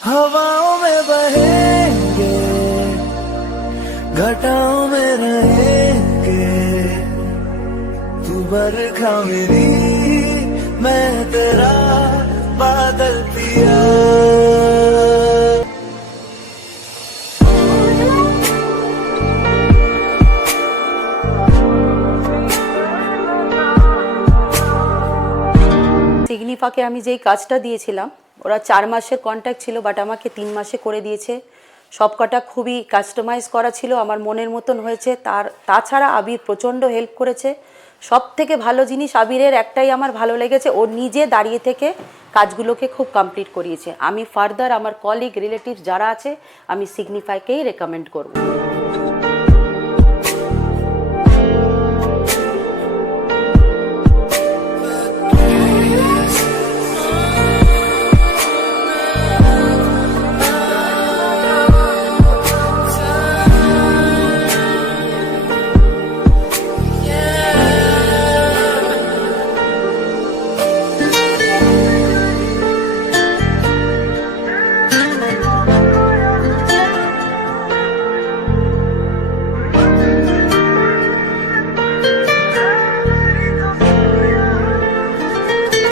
हवाओं में बहेंगे, घटाओं में रहेंगे, तू बरखा मेरी, मैं तेरा बादल पिया। সিগনিফাকে আমি যেই কাজটা দিয়েছিলাম, ওরা 4 মাসের কন্ট্যাক্ট ছিল, বাট আমাকে 3 মাসে করে দিয়েছে। সবকটা খুবই কাস্টমাইজ করা ছিল, আমার মনের মতন হয়েছে। তাছাড়া আবির প্রচণ্ড হেল্প করেছে। সব থেকে ভালো জিনিস আবিরের একটাই আমার ভালো লেগেছে, ও নিজে দাঁড়িয়ে থেকে কাজগুলোকে খুব কমপ্লিট করিয়েছে। আমি ফার্দার আমার কলিগ রিলেটিভ যারা আছে, আমি সিগনিফাইকেই রেকমেন্ড করব।